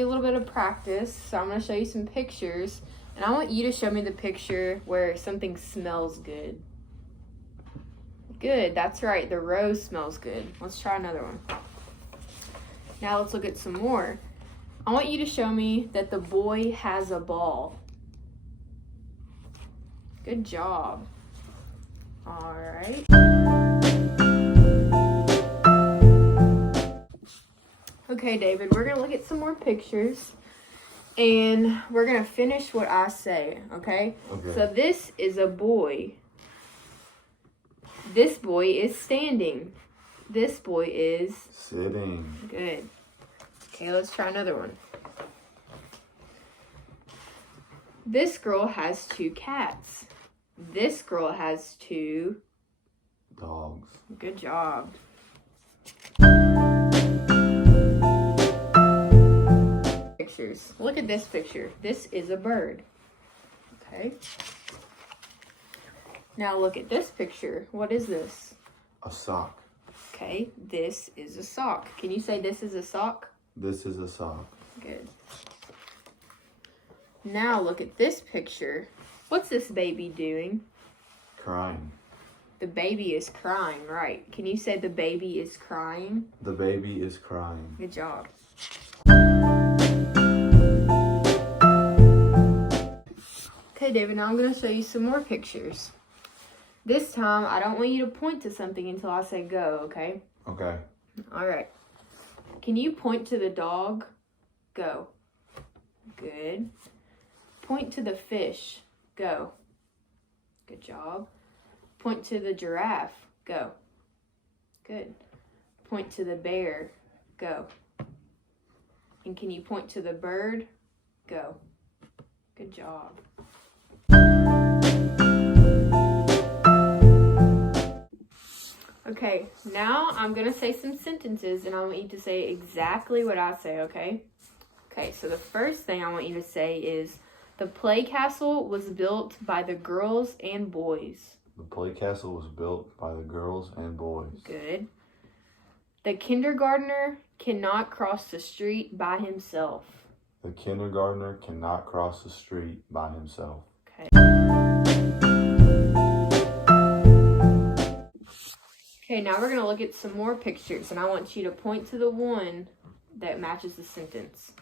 be a little bit of practice. So I'm going to show you some pictures. And I want you to show me the picture where something smells good. Good, that's right. The rose smells good. Let's try another one. Now let's look at some more. I want you to show me that the boy has a ball. Good job. All right. Okay, David, we're going to look at some more pictures. And we're going to finish what I say, okay? So this is a boy. This boy is standing. This boy is sitting. Good. Okay, let's try another one. This girl has 2 cats. This girl has 2 dogs. Good job. Pictures. Look at this picture. This is a bird. Okay. Now look at this picture. What is this? A sock. Okay, this is a sock. Can you say this is a sock? This is a sock. Good. Now look at this picture. What's this baby doing? Crying. The baby is crying, right? Can you say the baby is crying? The baby is crying. Good job. Okay, David, now I'm going to show you some more pictures. This time, I don't want you to point to something until I say go, okay? Okay. All right. Can you point to the dog? Go. Good. Point to the fish. Go. Good job. Point to the giraffe. Go. Good. Point to the bear. Go. And can you point to the bird? Go. Good job. Okay, now I'm going to say some sentences and I want you to say exactly what I say, okay? Okay, so the first thing I want you to say is, the play castle was built by the girls and boys. The play castle was built by the girls and boys. Good. The kindergartner cannot cross the street by himself. The kindergartner cannot cross the street by himself. Okay. Okay, now we're going to look at some more pictures, and I want you to point to the one that matches the sentence.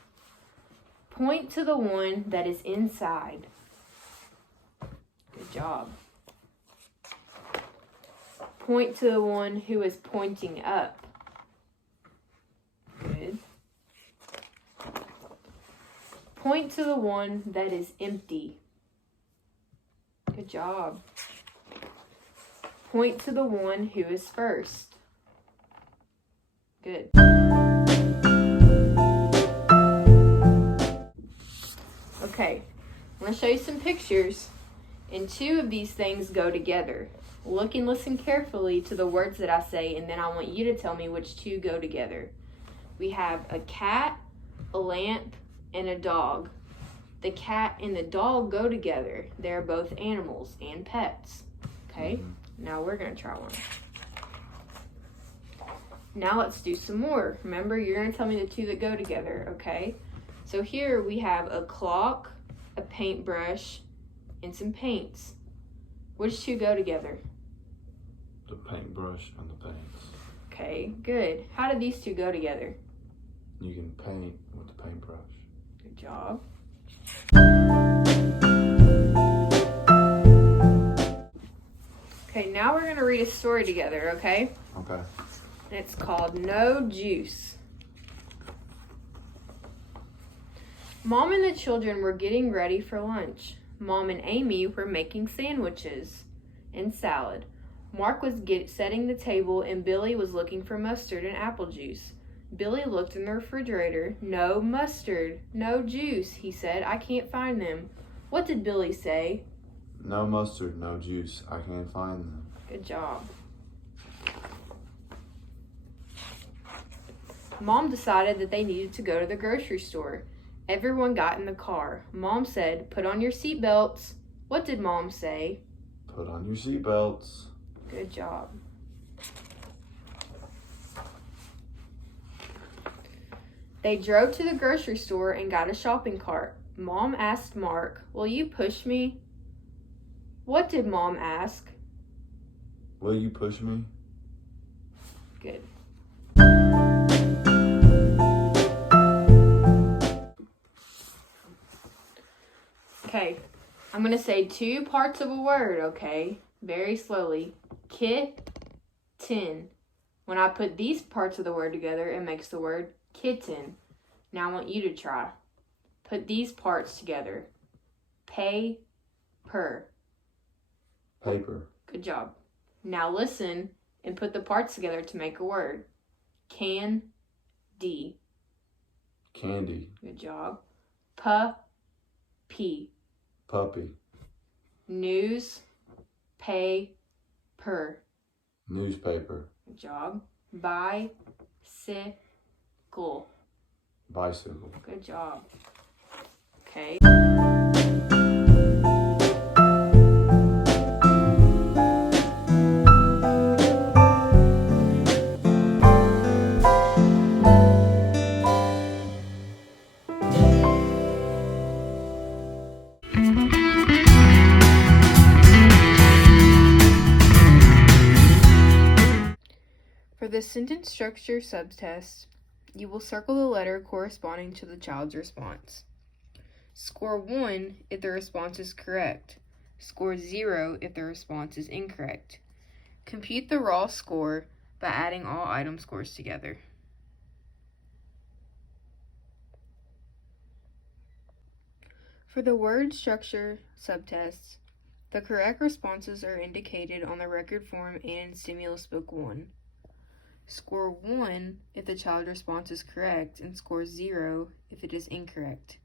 Point to the one that is inside. Good job. Point to the one who is pointing up. Good. Point to the one that is empty. Good job. Point to the one who is first. Good. Okay, I'm going to show you some pictures, and 2 of these things go together. Look and listen carefully to the words that I say, and then I want you to tell me which 2 go together. We have a cat, a lamp, and a dog. The cat and the dog go together. They're both animals and pets. Okay? Now we're going to try one. Now let's do some more. Remember, you're going to tell me the 2 that go together, okay? So here we have a clock, a paintbrush, and some paints. Which 2 go together? The paintbrush and the paints. Okay, good. How do these 2 go together? You can paint with the paintbrush. Good job. Okay, now we're going to read a story together, okay? Okay. And it's called No Juice. Mom and the children were getting ready for lunch. Mom and Amy were making sandwiches and salad. Mark was setting the table and Billy was looking for mustard and apple juice. Billy looked in the refrigerator. No mustard, no juice, he said. I can't find them. What did Billy say? No mustard, no juice. I can't find them. Good job. Mom decided that they needed to go to the grocery store. Everyone got in the car. Mom said, "Put on your seatbelts." What did Mom say? Put on your seatbelts. Good job. They drove to the grocery store and got a shopping cart. Mom asked Mark, "Will you push me?" What did Mom ask? Will you push me? Good. Okay, I'm going to say two parts of a word, okay? Very slowly. Kitten. When I put these parts of the word together, it makes the word kitten. Now I want you to try. Put these parts together. Paper. Paper. Good job. Now listen and put the parts together to make a word. Candy. Candy. Good job. Puppy. Puppy. Newspaper. Newspaper. Good job. Bicycle. Bicycle. Good job. Okay. For the sentence structure subtest, you will circle the letter corresponding to the child's response. Score 1 if the response is correct. Score 0 if the response is incorrect. Compute the raw score by adding all item scores together. For the word structure subtests, the correct responses are indicated on the record form and in Stimulus Book 1. Score 1 if the child's response is correct, and score 0 if it is incorrect.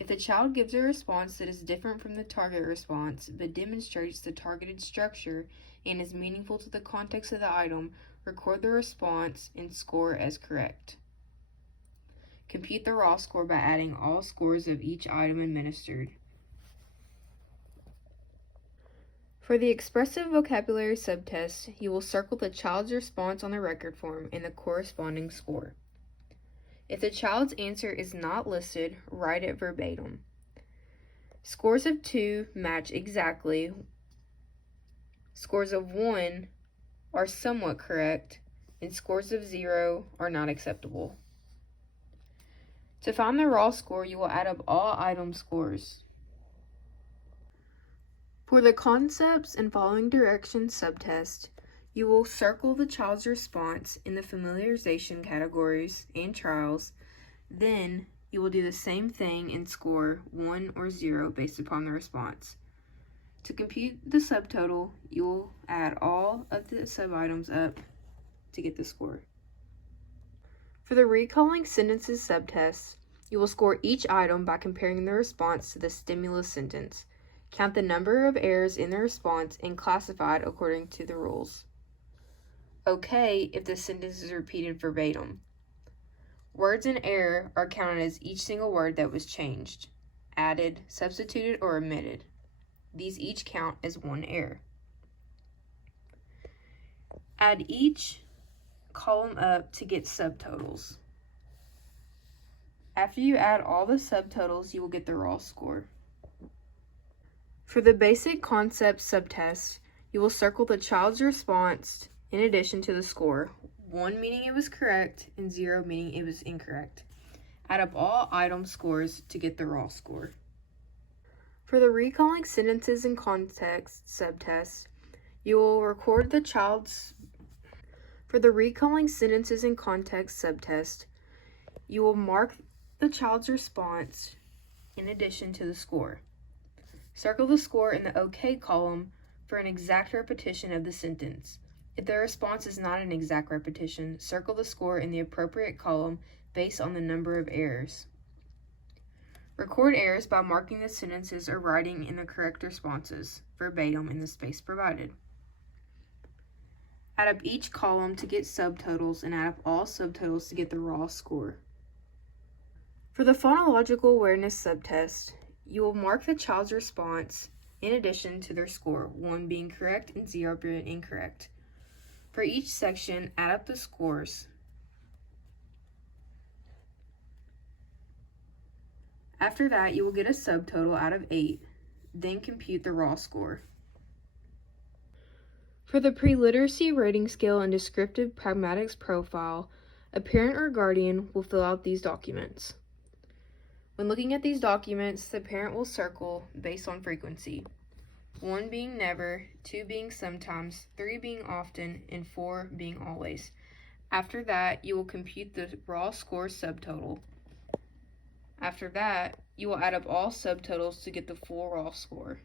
If the child gives a response that is different from the target response, but demonstrates the targeted structure and is meaningful to the context of the item, record the response and score as correct. Compute the raw score by adding all scores of each item administered. For the expressive vocabulary subtest, you will circle the child's response on the record form and the corresponding score. If the child's answer is not listed, write it verbatim. Scores of 2 match exactly. Scores of 1 are somewhat correct, and scores of 0 are not acceptable. To find the raw score, you will add up all item scores. For the concepts and following directions subtest, you will circle the child's response in the familiarization categories and trials. Then you will do the same thing and score 1 or 0 based upon the response. To compute the subtotal, you will add all of the sub-items up to get the score. For the recalling sentences subtest, you will score each item by comparing the response to the stimulus sentence. Count the number of errors in the response and classify it according to the rules. Okay if the sentence is repeated verbatim. Words in error are counted as each single word that was changed, added, substituted, or omitted. These each count as one error. Add each column up to get subtotals. After you add all the subtotals, you will get the raw score. For the basic concept subtest, you will circle the child's response in addition to the score, 1 meaning it was correct and 0 meaning it was incorrect. Add up all item scores to get the raw score. For the recalling sentences and context subtest, you will record the child's. For the recalling sentences and context subtest, you will mark the child's response in addition to the score. Circle the score in the OK column for an exact repetition of the sentence. If the response is not an exact repetition, circle the score in the appropriate column based on the number of errors. Record errors by marking the sentences or writing in the correct responses, verbatim in the space provided. Add up each column to get subtotals and add up all subtotals to get the raw score. For the phonological awareness subtest, you will mark the child's response in addition to their score, 1 being correct and 0 being incorrect. For each section, add up the scores. After that, you will get a subtotal out of 8, then compute the raw score. For the pre-literacy rating scale and descriptive pragmatics profile, a parent or guardian will fill out these documents. When looking at these documents, the parent will circle based on frequency. 1 being never, 2 being sometimes, 3 being often, and 4 being always. After that, you will compute the raw score subtotal. After that, you will add up all subtotals to get the full raw score.